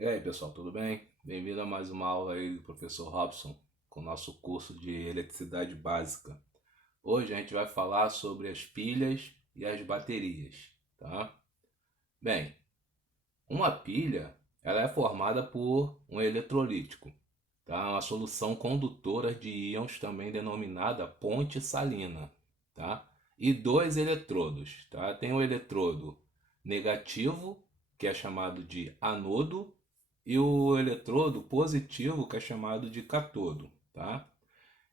E aí, pessoal, tudo bem? Bem-vindo a mais uma aula aí do professor Robson com o nosso curso de eletricidade básica. Hoje a gente vai falar sobre as pilhas e as baterias, tá? Bem, uma pilha, ela é formada por um eletrolítico, tá? Uma solução condutora de íons também denominada ponte salina, tá? E dois eletrodos, tá? Tem o eletrodo negativo, que é chamado de anodo, e o eletrodo positivo, que é chamado de cátodo, tá?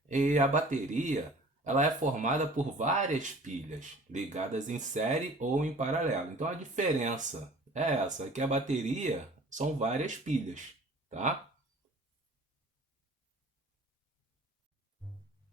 E a bateria, ela é formada por várias pilhas ligadas em série ou em paralelo. Então a diferença é essa, que a bateria são várias pilhas, tá?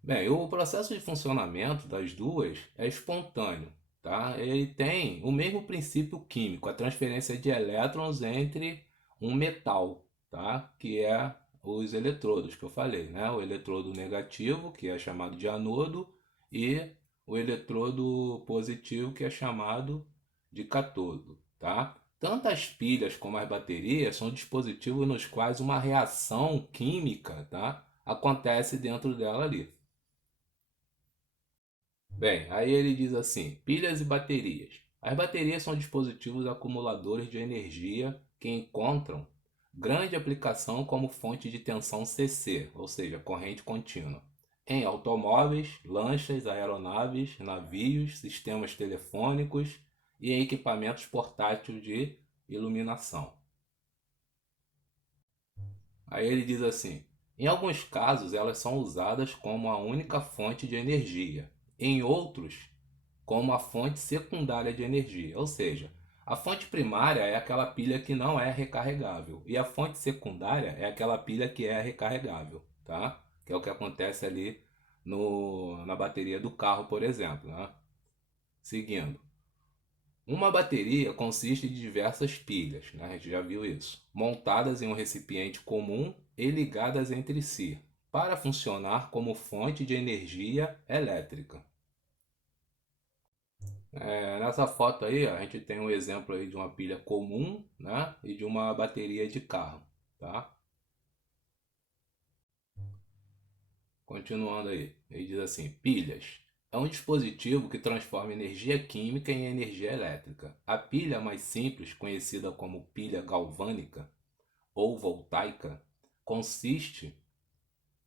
Bem, o processo de funcionamento das duas é espontâneo, tá? Ele tem o mesmo princípio químico, a transferência de elétrons entre um metal, tá? Que é os eletrodos que eu falei, né? O eletrodo negativo, que é chamado de anodo, e o eletrodo positivo, que é chamado de cátodo, tá? Tanto as pilhas como as baterias são dispositivos nos quais uma reação química, tá? Acontece dentro dela ali. Bem, aí ele diz assim: pilhas e baterias. As baterias são dispositivos acumuladores de energia que encontram grande aplicação como fonte de tensão CC, ou seja, corrente contínua, em automóveis, lanchas, aeronaves, navios, sistemas telefônicos e em equipamentos portáteis de iluminação. Aí ele diz assim: em alguns casos elas são usadas como a única fonte de energia, em outros, como a fonte secundária de energia. Ou seja, a fonte primária é aquela pilha que não é recarregável, e a fonte secundária é aquela pilha que é recarregável, tá? Que é o que acontece ali na bateria do carro, por exemplo, né? Seguindo. Uma bateria consiste de diversas pilhas, né? A gente já viu isso, montadas em um recipiente comum e ligadas entre si, para funcionar como fonte de energia elétrica. Nessa foto aí, a gente tem um exemplo aí de uma pilha comum, né? E de uma bateria de carro, tá? Continuando aí, ele diz assim: pilhas. É um dispositivo que transforma energia química em energia elétrica. A pilha mais simples, conhecida como pilha galvânica, ou voltaica consiste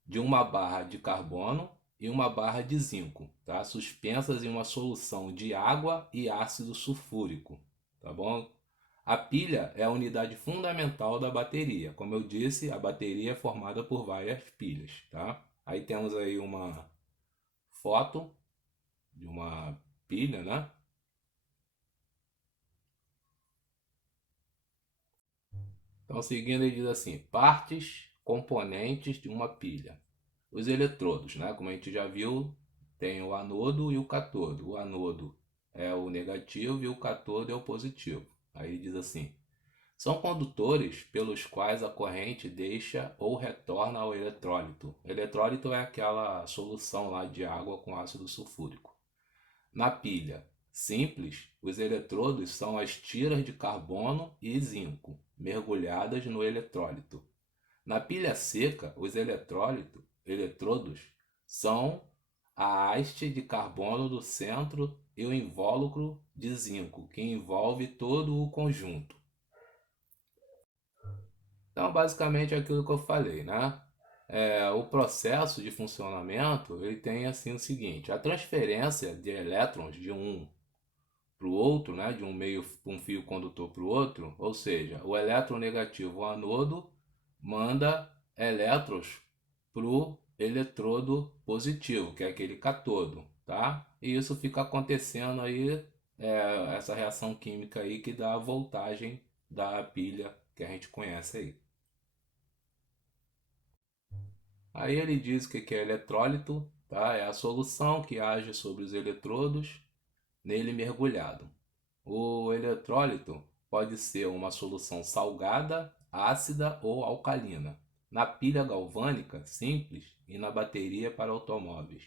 de uma barra de carbono e uma barra de zinco, tá? Suspensas em uma solução de água e ácido sulfúrico, tá bom? A pilha é a unidade fundamental da bateria. Como eu disse, a bateria é formada por várias pilhas, tá? Aí temos aí uma foto de uma pilha, né? Então, seguindo, ele diz assim: partes, componentes de uma pilha. Os eletrodos, né? Como a gente já viu, tem o anodo e o cátodo. O anodo é o negativo e o cátodo é o positivo. Aí diz assim: são condutores pelos quais a corrente deixa ou retorna ao eletrólito. Eletrólito é aquela solução lá de água com ácido sulfúrico. Na pilha simples, os eletrodos são as tiras de carbono e zinco mergulhadas no eletrólito. Na pilha seca, os eletrodos são a haste de carbono do centro e o invólucro de zinco, que envolve todo o conjunto. Então, basicamente, é aquilo que eu falei, né? O processo de funcionamento ele tem assim o seguinte: a transferência de elétrons de um para o outro, né, de um meio, um fio condutor para o outro, ou seja, o elétron negativo, o anodo, manda elétrons para o eletrodo positivo, que é aquele cátodo, tá? E isso fica acontecendo aí, essa reação química aí que dá a voltagem da pilha que a gente conhece aí. Aí ele diz o que é eletrólito, tá? É a solução que age sobre os eletrodos nele mergulhado. O eletrólito pode ser uma solução salgada, ácida ou alcalina. Na pilha galvânica simples e na bateria para automóveis.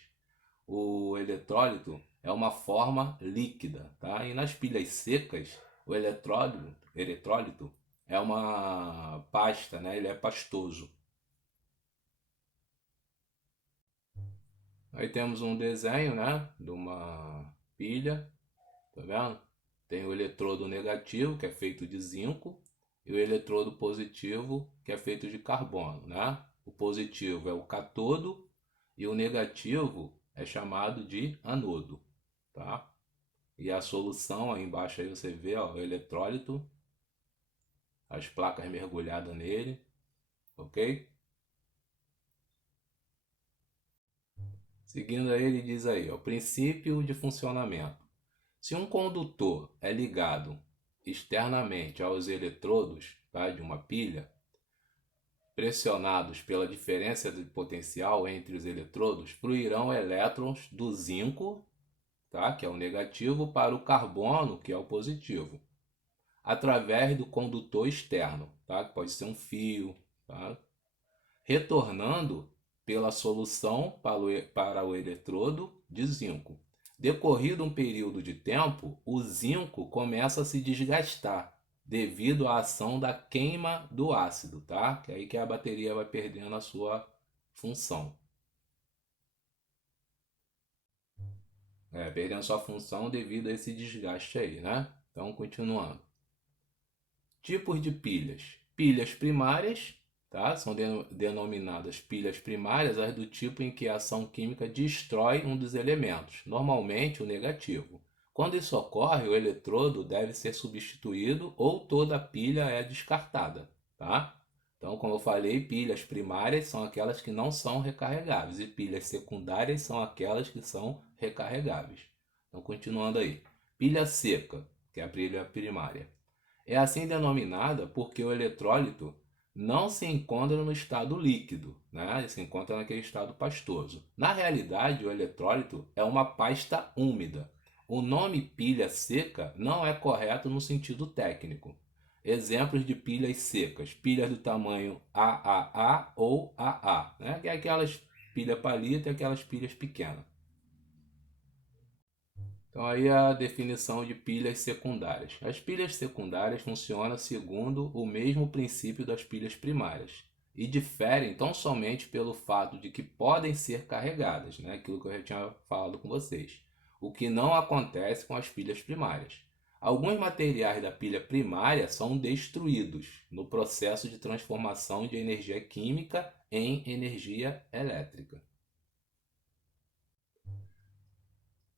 O eletrólito é uma forma líquida, tá? E nas pilhas secas, o eletrólito é uma pasta, né? Ele é pastoso. Aí temos um desenho, né, de uma pilha, tá vendo? Tem o eletrodo negativo, que é feito de zinco, e o eletrodo positivo, que é feito de carbono, né? O positivo é o cátodo e o negativo é chamado de anodo, tá? E a solução aí embaixo aí você vê, ó, o eletrólito, as placas mergulhadas nele, ok? Seguindo aí, ele diz aí, ó, princípio de funcionamento. Se um condutor é ligado externamente aos eletrodos, tá, de uma pilha, pressionados pela diferença de potencial entre os eletrodos, fluirão elétrons do zinco, tá, que é o negativo, para o carbono, que é o positivo, através do condutor externo, tá, que pode ser um fio, tá, retornando pela solução para o eletrodo de zinco. Decorrido um período de tempo, o zinco começa a se desgastar devido à ação da queima do ácido, tá? Que é aí que a bateria vai perdendo a sua função. Perdendo sua função devido a esse desgaste aí, né? Então, continuando. Tipos de pilhas. Pilhas primárias, tá? São denominadas pilhas primárias as do tipo em que a ação química destrói um dos elementos, normalmente o negativo. Quando isso ocorre, o eletrodo deve ser substituído ou toda a pilha é descartada, tá? Então, como eu falei, pilhas primárias são aquelas que não são recarregáveis e pilhas secundárias são aquelas que são recarregáveis. Então, continuando aí. Pilha seca, que é a pilha primária. É assim denominada porque o eletrólito não se encontra no estado líquido, né? Ele se encontra naquele estado pastoso. Na realidade, o eletrólito é uma pasta úmida. O nome pilha seca não é correto no sentido técnico. Exemplos de pilhas secas: pilhas do tamanho AAA ou AA, né? Que é aquelas pilhas palito e aquelas pilhas pequenas. Então aí a definição de pilhas secundárias. As pilhas secundárias funcionam segundo o mesmo princípio das pilhas primárias e diferem tão somente pelo fato de que podem ser carregadas, né? Aquilo que eu já tinha falado com vocês, o que não acontece com as pilhas primárias. Alguns materiais da pilha primária são destruídos no processo de transformação de energia química em energia elétrica.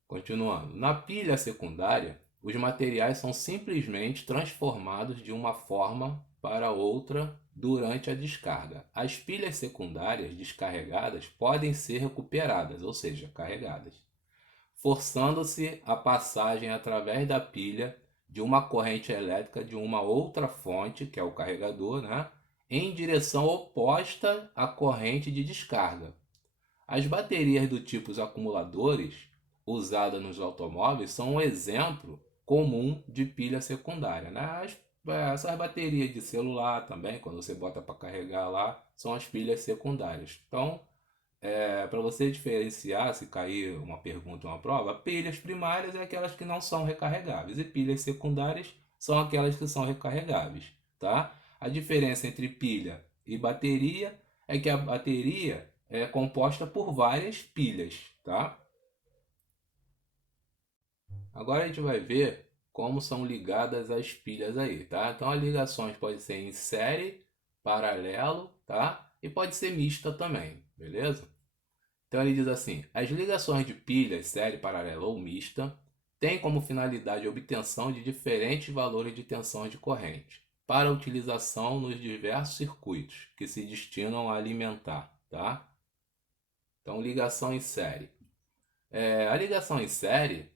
Continuando, na pilha secundária, os materiais são simplesmente transformados de uma forma para outra durante a descarga. As pilhas secundárias descarregadas podem ser recuperadas, ou seja, carregadas, forçando-se a passagem através da pilha de uma corrente elétrica de uma outra fonte, que é o carregador, né, em direção oposta à corrente de descarga. As baterias do tipo acumuladores usadas nos automóveis são um exemplo comum de pilha secundária, né? Essas baterias de celular também, quando você bota para carregar lá, são as pilhas secundárias. Então, para você diferenciar, se cair uma pergunta ou uma prova, pilhas primárias é aquelas que não são recarregáveis e pilhas secundárias são aquelas que são recarregáveis, tá? A diferença entre pilha e bateria é que a bateria é composta por várias pilhas, tá? Agora a gente vai ver como são ligadas as pilhas aí, tá? Então as ligações podem ser em série, paralelo, tá? E pode ser mista também, beleza? Então ele diz assim: as ligações de pilhas, série, paralela ou mista têm como finalidade a obtenção de diferentes valores de tensão de corrente para utilização nos diversos circuitos que se destinam a alimentar, tá? Então ligação em série. A ligação em série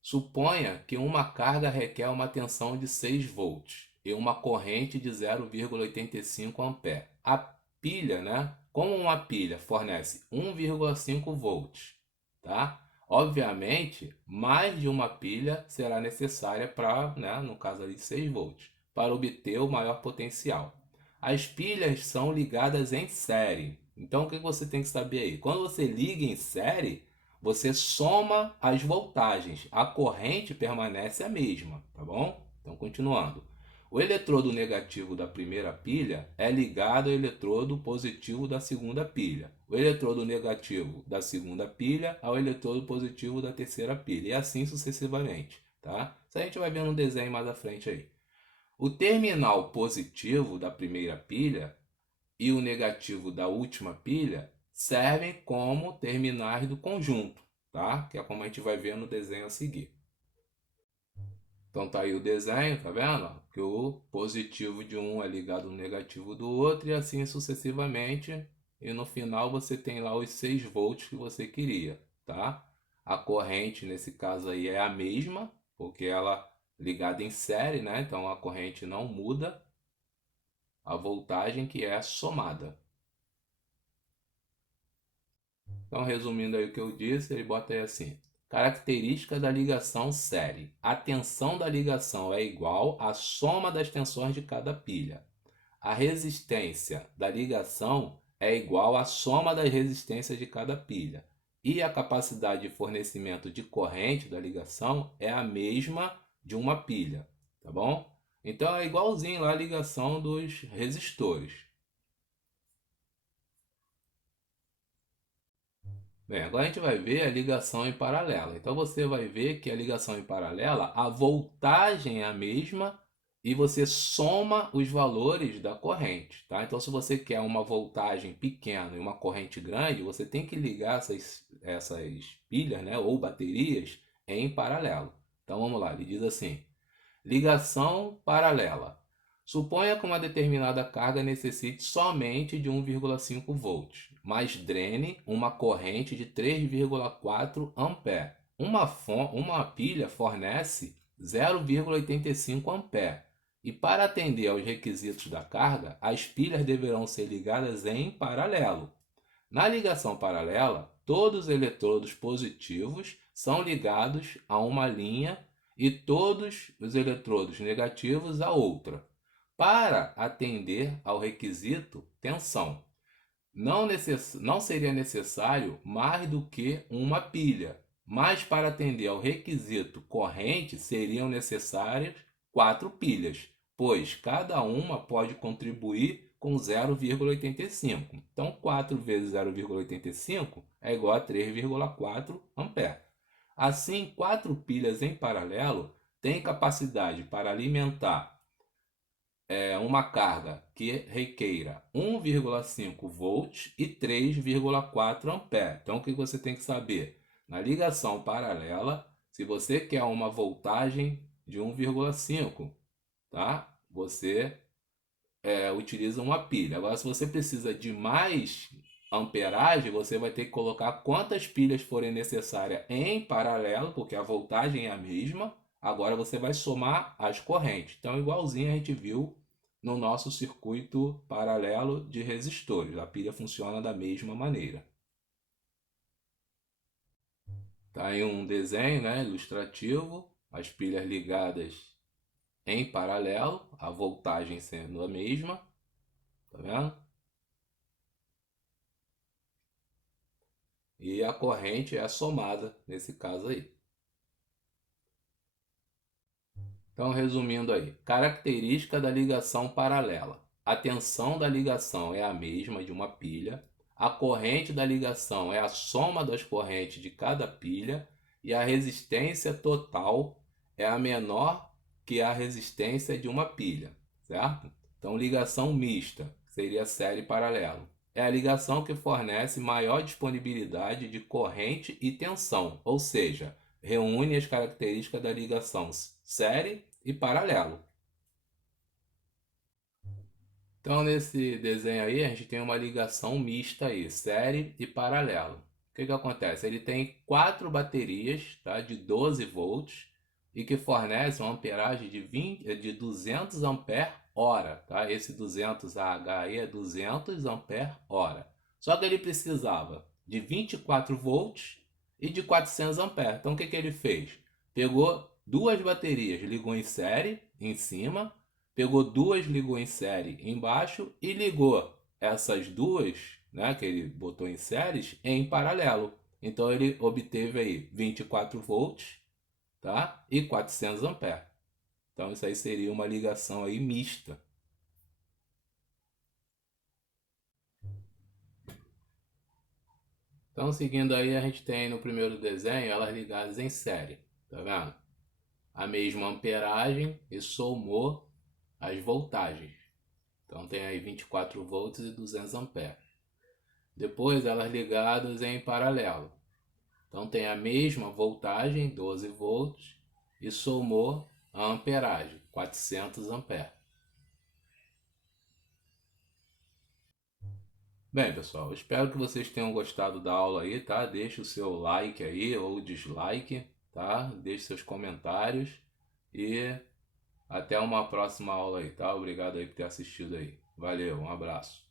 suponha que uma carga requer uma tensão de 6 volts e uma corrente de 0,85 ampere. A pilha, né? Como uma pilha fornece 1,5 volts, tá? Obviamente, mais de uma pilha será necessária para, né, no caso ali, 6 volts, para obter o maior potencial. As pilhas são ligadas em série. Então, o que você tem que saber aí? Quando você liga em série, você soma as voltagens, a corrente permanece a mesma, tá bom? Então, continuando. O eletrodo negativo da primeira pilha é ligado ao eletrodo positivo da segunda pilha. O eletrodo negativo da segunda pilha ao eletrodo positivo da terceira pilha. E assim sucessivamente. Tá? Isso a gente vai ver no desenho mais à frente aí. O terminal positivo da primeira pilha e o negativo da última pilha servem como terminais do conjunto. Tá? Que é como a gente vai ver no desenho a seguir. Então tá aí o desenho, tá vendo? Que o positivo de um é ligado ao negativo do outro e assim sucessivamente. E no final você tem lá os 6 volts que você queria, tá? A corrente nesse caso aí é a mesma, porque ela ligada em série, né? Então a corrente não muda. A voltagem que é somada. Então resumindo aí o que eu disse, ele bota aí assim: característica da ligação série. A tensão da ligação é igual à soma das tensões de cada pilha. A resistência da ligação é igual à soma das resistências de cada pilha. E a capacidade de fornecimento de corrente da ligação é a mesma de uma pilha, tá bom? Então é igualzinho lá a ligação dos resistores. Bem, agora a gente vai ver a ligação em paralela. Então você vai ver que a ligação em paralela, a voltagem é a mesma e você soma os valores da corrente, tá? Então se você quer uma voltagem pequena e uma corrente grande, você tem que ligar essas pilhas, né, ou baterias em paralelo. Então vamos lá, ele diz assim: ligação paralela. Suponha que uma determinada carga necessite somente de 1,5 volts, mas drene uma corrente de 3,4 ampere. Uma pilha fornece 0,85 ampere. E para atender aos requisitos da carga, as pilhas deverão ser ligadas em paralelo. Na ligação paralela, todos os eletrodos positivos são ligados a uma linha e todos os eletrodos negativos a outra, para atender ao requisito tensão. Não seria necessário mais do que uma pilha, mas para atender ao requisito corrente seriam necessárias 4 pilhas, pois cada uma pode contribuir com 0,85. Então 4 vezes 0,85 é igual a 3,4 ampere. Assim, 4 pilhas em paralelo têm capacidade para alimentar uma carga que requeira 1,5 volts e 3,4 ampere. Então, o que você tem que saber? Na ligação paralela, se você quer uma voltagem de 1,5, tá? Você utiliza uma pilha. Agora, se você precisa de mais amperagem, você vai ter que colocar quantas pilhas forem necessárias em paralelo, porque a voltagem é a mesma. Agora você vai somar as correntes. Então, igualzinho a gente viu no nosso circuito paralelo de resistores. A pilha funciona da mesma maneira. Tá aí um desenho, né, ilustrativo, as pilhas ligadas em paralelo, a voltagem sendo a mesma, tá vendo? E a corrente é somada nesse caso aí. Então, resumindo aí, característica da ligação paralela. A tensão da ligação é a mesma de uma pilha, a corrente da ligação é a soma das correntes de cada pilha e a resistência total é a menor que a resistência de uma pilha, certo? Então, ligação mista seria série paralelo. É a ligação que fornece maior disponibilidade de corrente e tensão, ou seja, reúne as características da ligação série e paralelo. Então, nesse desenho aí, a gente tem uma ligação mista aí, série e paralelo. O que que acontece? Ele tem 4 baterias, tá, de 12 volts e que fornecem uma amperagem de 200 ampere hora, tá? Esse 200 Ah aí é 200 ampere hora. Só que ele precisava de 24 volts e de 400 amperes. Então, o que que ele fez? Pegou duas baterias, ligou em série em cima, pegou duas, ligou em série embaixo e ligou essas duas, né, que ele botou em séries, em paralelo. Então ele obteve aí 24 volts, tá? E 400 amperes. Então isso aí seria uma ligação aí mista. Então seguindo aí, a gente tem no primeiro desenho elas ligadas em série, tá vendo? A mesma amperagem e somou as voltagens. Então tem aí 24 volts e 200 amperes. Depois elas ligadas em paralelo. Então tem a mesma voltagem, 12 volts, e somou a amperagem, 400 amperes. Bem, pessoal, espero que vocês tenham gostado da aula aí, tá? Deixe o seu like aí ou dislike, tá? Deixe seus comentários e até uma próxima aula aí, tá? Obrigado aí por ter assistido aí. Valeu, um abraço.